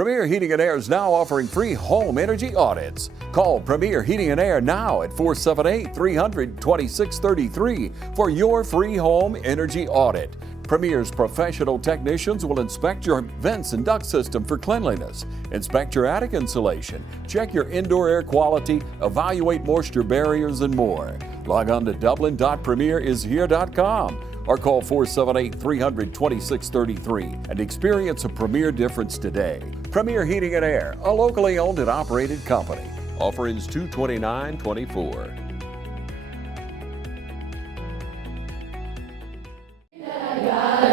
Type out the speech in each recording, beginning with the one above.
Premier Heating and Air is now offering free home energy audits. Call Premier Heating and Air now at 478-300-2633 for your free home energy audit. Premier's professional technicians will inspect your vents and duct system for cleanliness, inspect your attic insulation, check your indoor air quality, evaluate moisture barriers, and more. Log on to dublin.premierishere.com or call 478-300-2633 and experience a Premier difference today. Premier Heating and Air, a locally owned and operated company. Offer ends 2/29/24.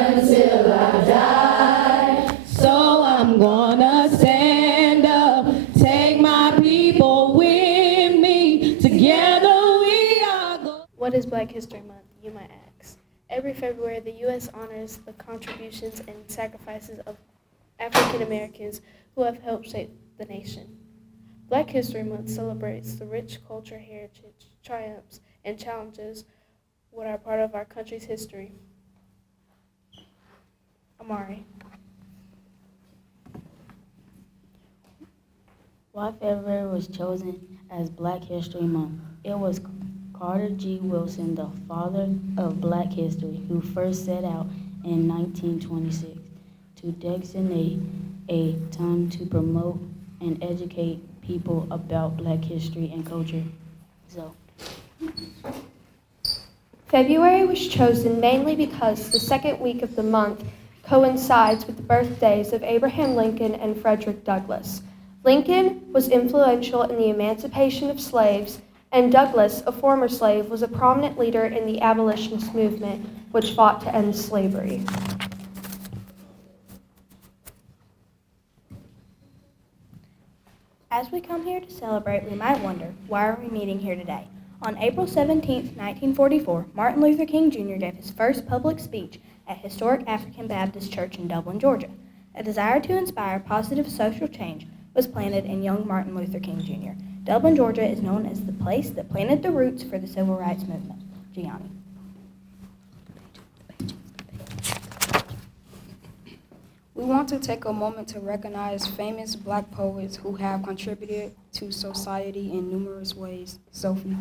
Until I die, so I'm gonna stand up, take my people with me, together we are going. What is Black History Month, you might ask? Every February, the U.S. honors the contributions and sacrifices of African Americans who have helped shape the nation. Black History Month celebrates the rich culture, heritage, triumphs, and challenges that are part of our country's history. Amari. Why February was chosen as Black History Month? It was Carter G. Wilson, the father of Black history, who first set out in 1926 to designate a time to promote and educate people about Black history and culture. February was chosen mainly because the second week of the month coincides with the birthdays of Abraham Lincoln and Frederick Douglass. Lincoln was influential in the emancipation of slaves, and Douglass, a former slave, was a prominent leader in the abolitionist movement, which fought to end slavery. As we come here to celebrate, we might wonder, why are we meeting here today? On April 17, 1944, Martin Luther King Jr. gave his first public speech at historic African Baptist Church in Dublin, Georgia. A desire to inspire positive social change was planted in young Martin Luther King Jr. Dublin, Georgia is known as the place that planted the roots for the civil rights movement. Gianni. We want to take a moment to recognize famous Black poets who have contributed to society in numerous ways. Sophie.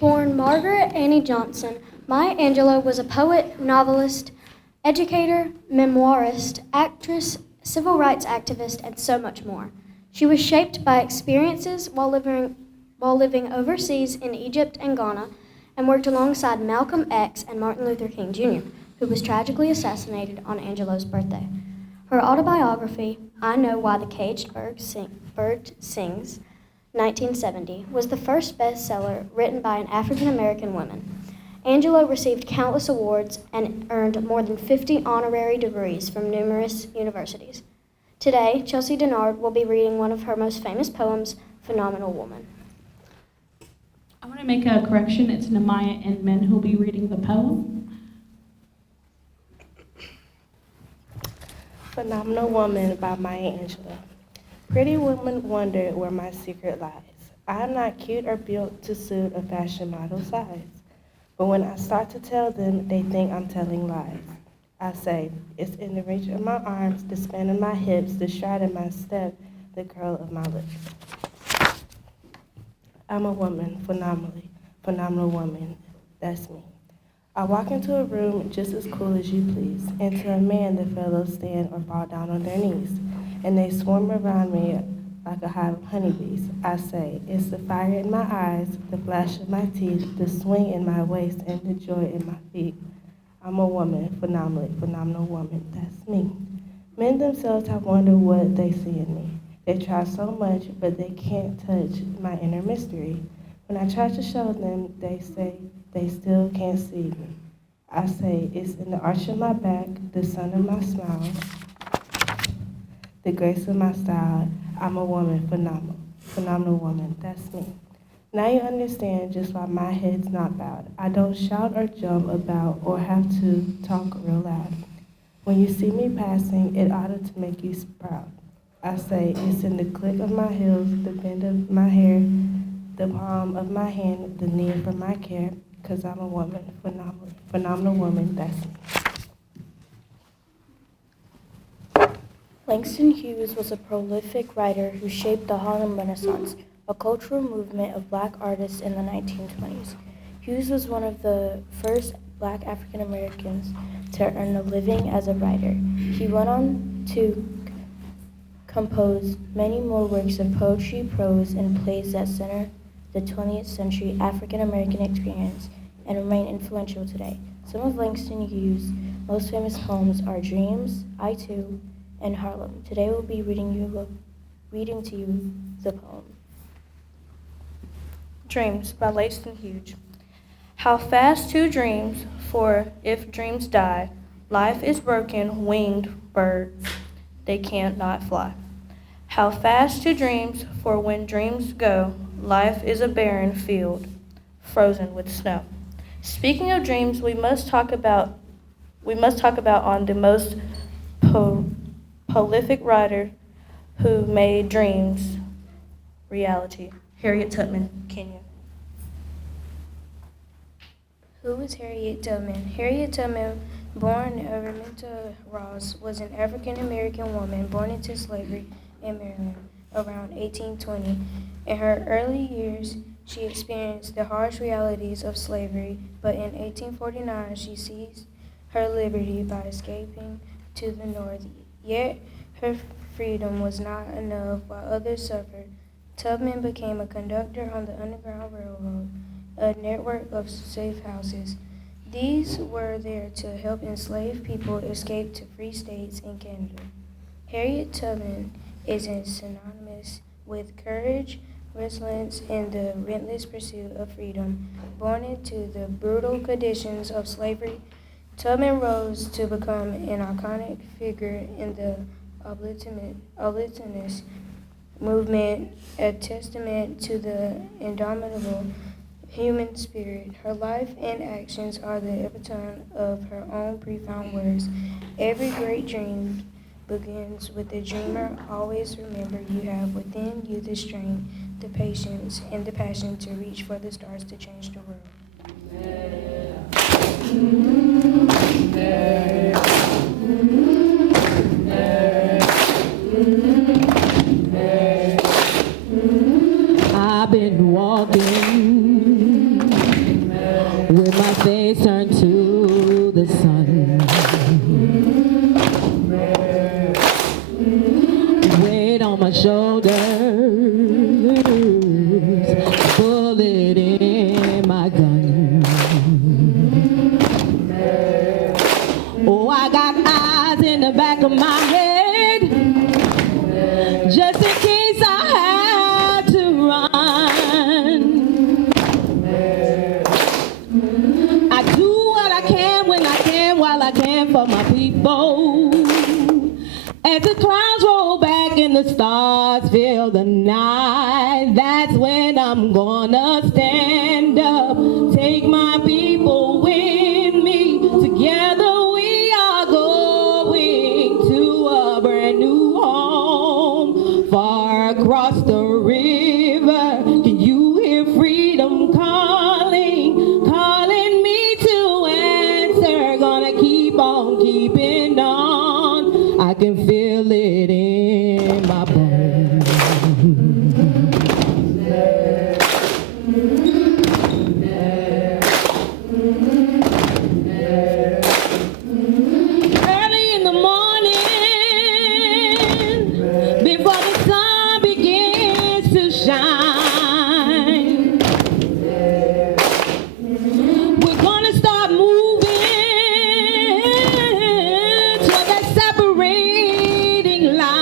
Born Margaret Annie Johnson, Maya Angelou was a poet, novelist, educator, memoirist, actress, civil rights activist, and so much more. She was shaped by experiences while living overseas in Egypt and Ghana, and worked alongside Malcolm X and Martin Luther King Jr., who was tragically assassinated on Angelou's birthday. Her autobiography, I Know Why the Caged Bird Sings, 1970, was the first bestseller written by an African-American woman. Angelou received countless awards and earned more than 50 honorary degrees from numerous universities. Today, Chelsea Denard will be reading one of her most famous poems, Phenomenal Woman. I want to make a correction. It's Nehemiah Inman who will be reading the poem. Phenomenal Woman by Maya Angelou. Pretty women wonder where my secret lies. I am not cute or built to suit a fashion model size. But when I start to tell them, they think I'm telling lies. I say, it's in the reach of my arms, the span of my hips, the stride of my step, the curl of my lips. I'm a woman, phenomenal woman, that's me. I walk into a room just as cool as you please, and to a man the fellows stand or fall down on their knees, and they swarm around me like a hive of honeybees. I say, it's the fire in my eyes, the flash of my teeth, the swing in my waist, and the joy in my feet. I'm a woman, phenomenal woman, that's me. Men themselves have wondered what they see in me. They try so much, but they can't touch my inner mystery. When I try to show them, they say they still can't see me. I say, it's in the arch of my back, the sun of my smile, the grace of my style. I'm a woman, phenomenal woman, that's me. Now you understand just why my head's not bowed. I don't shout or jump about or have to talk real loud. When you see me passing, it ought to make you proud. I say, it's in the click of my heels, the bend of my hair, the palm of my hand, the need for my care, because I'm a woman, phenomenal woman, that's me. Langston Hughes was a prolific writer who shaped the Harlem Renaissance, a cultural movement of black artists in the 1920s. Hughes was one of the first black African Americans to earn a living as a writer. He went on to compose many more works of poetry, prose, and plays that center the 20th century African American experience and remain influential today. Some of Langston Hughes' most famous poems are Dreams, I Too, and Harlem. Today we'll be reading to you the poem. Dreams by Langston Hughes. How fast two dreams, for if dreams die, life is broken, winged birds, they can't not fly. How fast two dreams, for when dreams go, life is a barren field, frozen with snow. Speaking of dreams, we must talk about on the most prolific writer who made dreams reality, Harriet Tubman, Kenya. Who is Harriet Tubman? Harriet Tubman, born Araminta Ross, was an African-American woman born into slavery in Maryland around 1820. In her early years, she experienced the harsh realities of slavery, but in 1849 she seized her liberty by escaping to the North. Yet her freedom was not enough while others suffered. Tubman became a conductor on the Underground Railroad, a network of safe houses. These were there to help enslaved people escape to free states in Canada. Harriet Tubman is synonymous with courage, resilience, and the relentless pursuit of freedom. Born into the brutal conditions of slavery, Tubman rose to become an iconic figure in the abolitionist movement, a testament to the indomitable human spirit. Her life and actions are the epitome of her own profound words. Every great dream begins with a dreamer. Always remember you have within you the strength, the patience, and the passion to reach for the stars to change the world. I've been walking with my face turned to the sun. Weight on my shoulders, bullet in my gun. Oh, I got eyes in the back of my head, just in case I had to run. I do what I can when I can, while I can for my people. As the clouds roll back and the stars fill the night, that's when I'm gonna stand up, take my people with me. Together we are going to a brand new home, far across the river. Can you hear freedom calling, calling me to answer? Gonna keep on keeping on. I can feel it in my bones. Early in the morning, before the sun begins to shine, we're gonna start moving toward that separating line.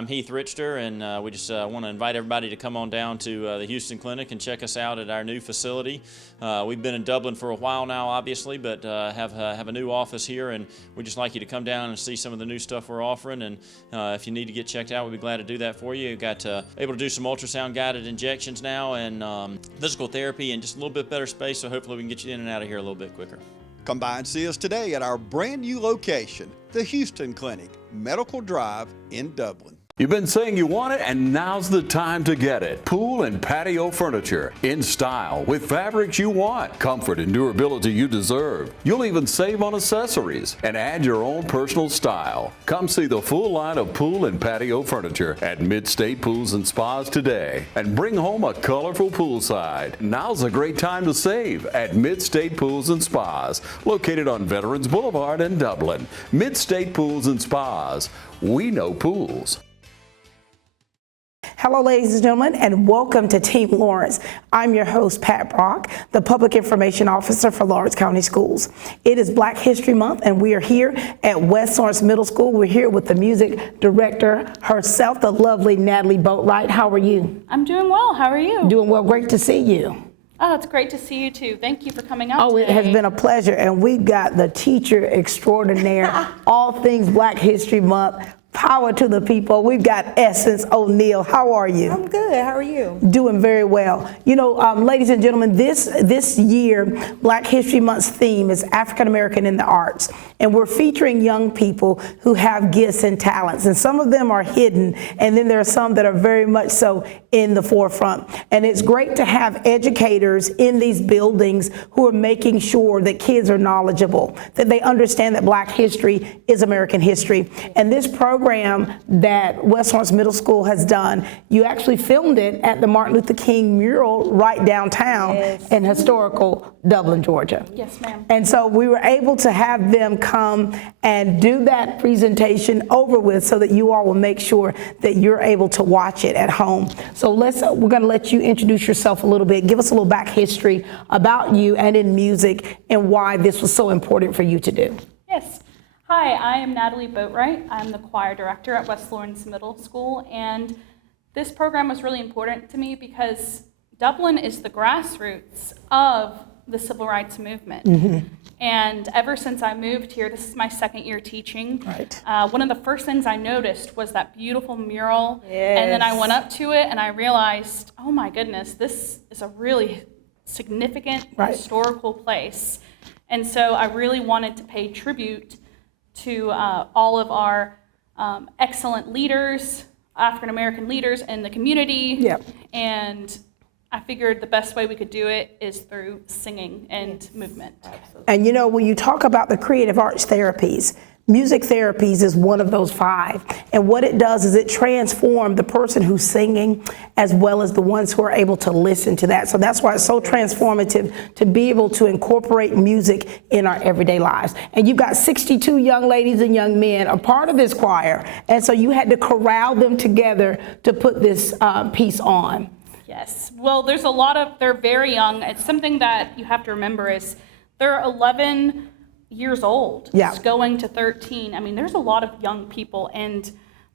I'm Heath Richter, and we just want to invite everybody to come on down to the Houston Clinic and check us out at our new facility. We've been in Dublin for a while now, obviously, but have a new office here, and we'd just like you to come down and see some of the new stuff we're offering. And if you need to get checked out, we'd be glad to do that for you. We've got able to do some ultrasound guided injections now, and physical therapy, and just a little bit better space, so hopefully we can get you in and out of here a little bit quicker. Come by and see us today at our brand new location, the Houston Clinic, Medical Drive in Dublin. You've been saying you want it, and now's the time to get it. Pool and patio furniture in style with fabrics you want, comfort and durability you deserve. You'll even save on accessories and add your own personal style. Come see the full line of pool and patio furniture at Mid-State Pools and Spas today and bring home a colorful poolside. Now's a great time to save at Mid-State Pools and Spas, located on Veterans Boulevard in Dublin. Mid-State Pools and Spas. We know pools. Hello, ladies and gentlemen, and welcome to Team Lawrence. I'm your host, Pat Brock, the Public Information Officer for Lawrence County Schools. It is Black History Month, and we are here at West Lawrence Middle School. We're here with the music director herself, the lovely Natalie Boatwright. How are you? I'm doing well. How are you? Doing well. Great to see you. Oh, it's great to see you too. Thank you for coming out today. It has been a pleasure, and we've got the teacher extraordinaire, all things Black History Month. Power to the people. We've got Essence O'Neill. How are you? I'm good. How are you? Doing very well. You know, ladies and gentlemen, this year, Black History Month's theme is African American in the arts. And we're featuring young people who have gifts and talents. And some of them are hidden, and then there are some that are very much so in the forefront. And it's great to have educators in these buildings who are making sure that kids are knowledgeable, that they understand that Black history is American history. And this program that West Lawrence Middle School has done, you actually filmed it at the Martin Luther King mural right downtown in historical Dublin, Georgia. Yes, ma'am. And so we were able to have them come and do that presentation over with so that you all will make sure that you're able to watch it at home. So we're going to let you introduce yourself a little bit, give us a little back history about you and in music and why this was so important for you to do. Yes. Hi, I am Natalie Boatwright. I'm the choir director at West Lawrence Middle School, and this program was really important to me because Dublin is the grassroots of the civil rights movement. Mm-hmm. And ever since I moved here, this is my second year teaching, right. One of the first things I noticed was that beautiful mural, and then I went up to it and I realized, oh my goodness, this is a really significant historical place. And so I really wanted to pay tribute to all of our excellent leaders, African-American leaders in the community. Yep. And I figured the best way we could do it is through singing and movement. Absolutely. And you know, when you talk about the creative arts therapies, music therapies is one of those 5. And what it does is it transforms the person who's singing as well as the ones who are able to listen to that. So that's why it's so transformative to be able to incorporate music in our everyday lives. And you've got 62 young ladies and young men a part of this choir. And so you had to corral them together to put this piece on. Yes. Well, there's a lot of, they're very young. It's something that you have to remember is they're 11 years old, going to 13. I mean, there's a lot of young people,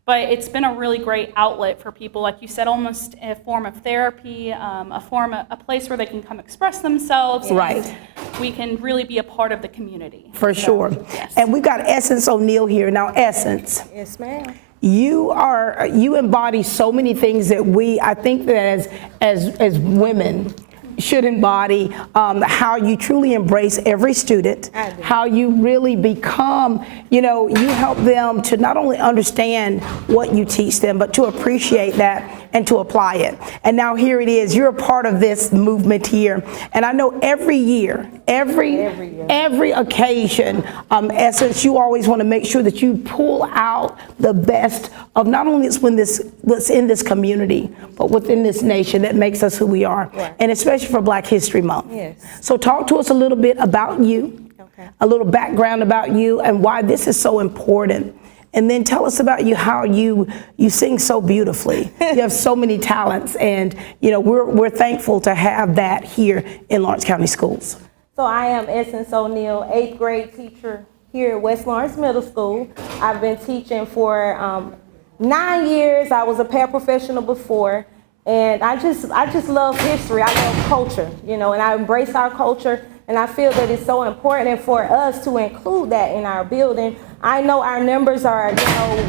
but it's been a really great outlet for people, like you said, almost a form of therapy, a place where they can come express themselves. Right. We can really be a part of the community. For sure. Yes. And we've got Essence O'Neill here. Now, Essence. Yes, ma'am. You embody so many things that I think that as women should embody, how you truly embrace every student, how you really become, you help them to not only understand what you teach them, but to appreciate that and to apply it. And now here it is, you're a part of this movement here. And I know every year, every occasion, Essence, you always want to make sure that you pull out the best of not only what's in this community, but within this nation that makes us who we are. Right. And especially for Black History Month. Yes. So talk to us a little bit about you, a little background about you and why this is so important. And then tell us about how you sing so beautifully. You have so many talents, and we're thankful to have that here in Lawrence County Schools. So I am Essence O'Neill, 8th grade teacher here at West Lawrence Middle School. I've been teaching for 9 years. I was a paraprofessional before, and I just love history. I love culture, and I embrace our culture, and I feel that it's so important for us to include that in our building. I know our numbers are,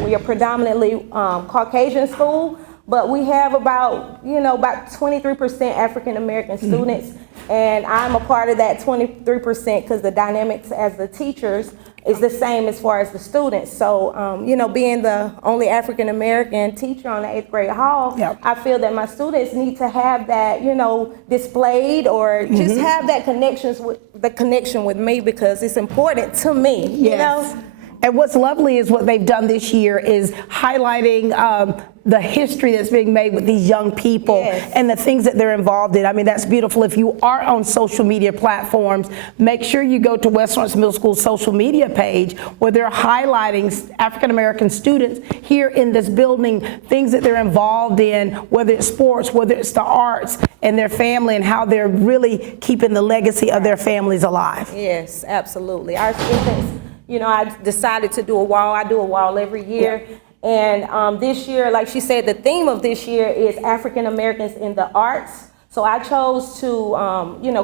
we are predominantly Caucasian school, but we have about 23% African American students, and I'm a part of that 23% because the dynamics as the teachers is the same as far as the students. So, being the only African American teacher on the 8th grade hall, I feel that my students need to have that, displayed, or just have that connection with me, because it's important to me. Yes. And what's lovely is what they've done this year is highlighting the history that's being made with these young people and the things that they're involved in. I mean, that's beautiful. If you are on social media platforms, make sure you go to West Lawrence Middle School's social media page, where they're highlighting African American students here in this building, things that they're involved in, whether it's sports, whether it's the arts, and their family, and how they're really keeping the legacy of their families alive. Yes, absolutely. Our students, I decided to do a wall. I do a wall every year. And this year, like she said, the theme of this year is African Americans in the arts. So I chose to,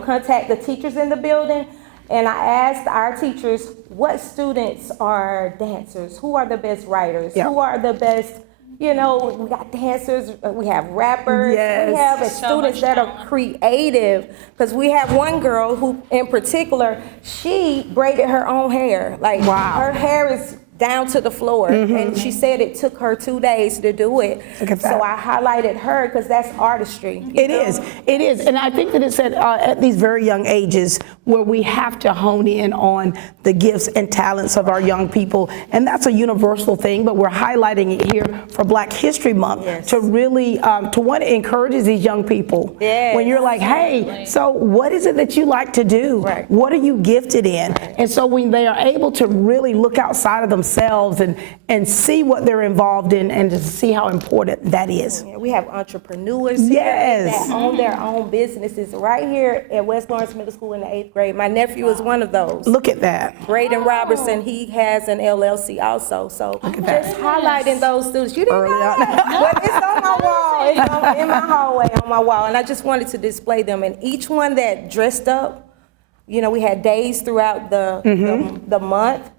contact the teachers in the building, and I asked our teachers, what students are dancers? Who are the best writers? Who are the best, we got dancers, we have rappers, we have students that are creative. Because we have one girl who, in particular, she braided her own hair. Like, her hair is down to the floor, and she said it took her 2 days to do it. So I highlighted her because that's artistry. It is, and I think that it's at these very young ages where we have to hone in on the gifts and talents of our young people, and that's a universal thing, but we're highlighting it here for Black History Month to really, to what it encourages these young people. When you're like, hey, so what is it that you like to do? What are you gifted in? And so when they are able to really look outside of themselves and see what they're involved in, and to see how important that is. We have entrepreneurs here that own their own businesses right here at West Lawrence Middle School in the 8th grade. My nephew is one of those. Look at that. Braden Robertson, he has an LLC also. So just highlighting those students. You didn't know that. But it's on my wall. It's in my hallway on my wall. And I just wanted to display them. And each one that dressed up, we had days throughout the month.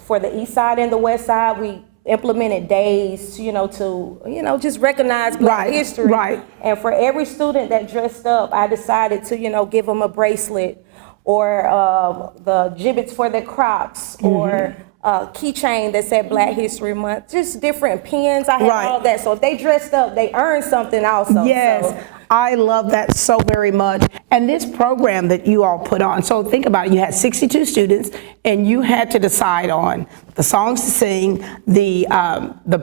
For the east side and the west side, we implemented days, to just recognize Black history. And for every student that dressed up, I decided to, give them a bracelet, or the gibbets for their crops, or a keychain that said Black History Month. Just different pins. I had all that. So if they dressed up, they earned something also. So. I love that so very much. And this program that you all put on, so think about it, you had 62 students, and you had to decide on the songs to sing, the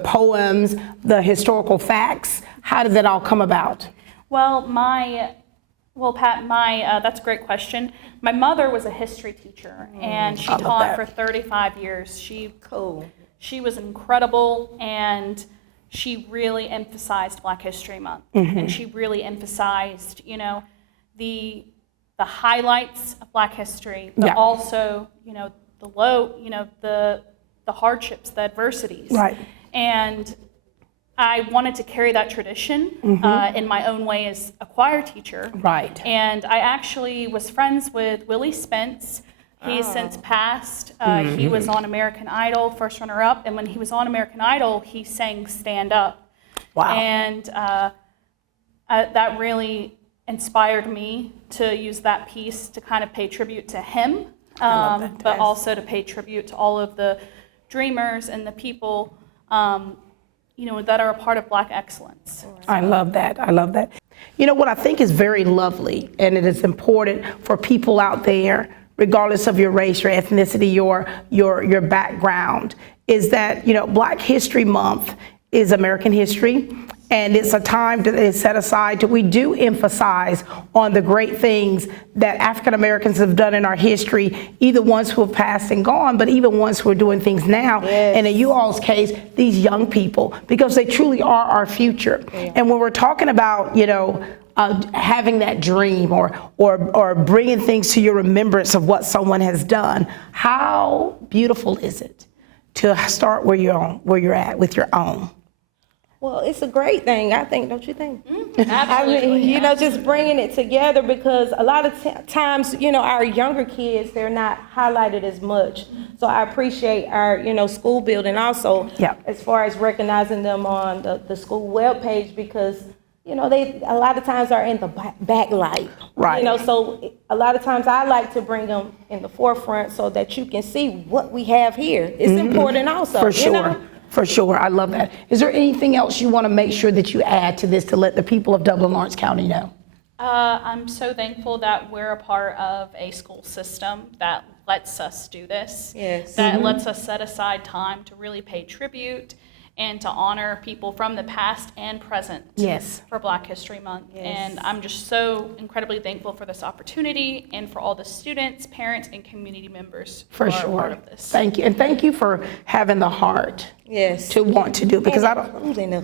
poems, the historical facts. How did that all come about? Well, Pat, that's a great question. My mother was a history teacher, and she taught for 35 years. She was incredible, and she really emphasized Black History Month, and she really emphasized, the highlights of Black history, but also, the hardships, the adversities. And I wanted to carry that tradition in my own way as a choir teacher. And I actually was friends with Willie Spence. He has since passed. He was on American Idol, first runner-up, and when he was on American Idol, he sang Stand Up. And that really inspired me to use that piece to kind of pay tribute to him, but also to pay tribute to all of the dreamers and the people that are a part of Black excellence. I love that. I love that. What I think is very lovely, and it is important for people out there, regardless of your race, your ethnicity, your background, is that, Black History Month is American history, and it's a time that is set aside to, we do emphasize on the great things that African Americans have done in our history, either ones who have passed and gone, but even ones who are doing things now. And in you all's case, these young people, because they truly are our future. And when we're talking about, having that dream or bringing things to your remembrance of what someone has done, how beautiful is it to start where you're at with your own? Well, it's a great thing, I think, don't you think? Absolutely. I mean, just bringing it together, because a lot of times, our younger kids, they're not highlighted as much. So I appreciate our, school building also, as far as recognizing them on the school webpage, because, they a lot of times are in the backlight. Right. So a lot of times I like to bring them in the forefront so that you can see what we have here. It's important also. For sure. For sure, I love that. Is there anything else you want to make sure that you add to this to let the people of Dublin Lawrence County know? I'm so thankful that we're a part of a school system that lets us do this. Yes. That lets us set aside time to really pay tribute and to honor people from the past and present for Black History Month. And I'm just so incredibly thankful for this opportunity and for all the students, parents, and community members who are a part of this. Thank you. And thank you for having the heart to want to do it, because I don't. Including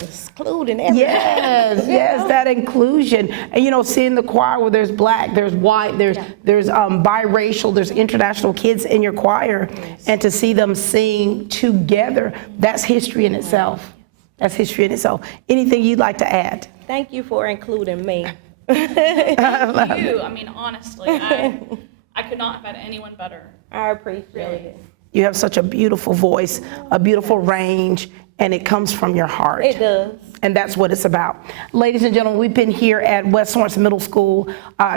everybody. Yes, that inclusion. And seeing the choir where there's Black, there's white, there's biracial, there's international kids in your choir, and to see them sing together, that's history in itself. That's history in itself. Anything you'd like to add? Thank you for including me. Thank you. I mean, honestly, I could not have had anyone better. I appreciate it. You have such a beautiful voice, a beautiful range, and it comes from your heart. It does. And that's what it's about. Ladies and gentlemen, we've been here at West Lawrence Middle School,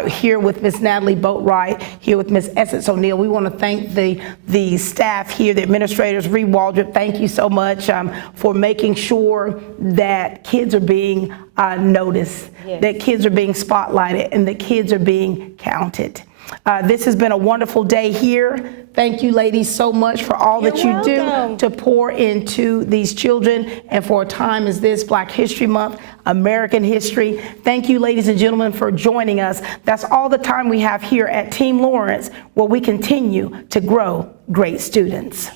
here with Miss Natalie Boatwright, here with Miss Essex O'Neill. We want to thank the staff here, the administrators. Reed Waldrop, thank you so much for making sure that kids are being noticed, that kids are being spotlighted, and that kids are being counted. This has been a wonderful day here. Thank you, ladies, so much for all that you do to pour into these children, and for a time as this, Black History Month, American history. Thank you, ladies and gentlemen, for joining us. That's all the time we have here at Team Lawrence, where we continue to grow great students.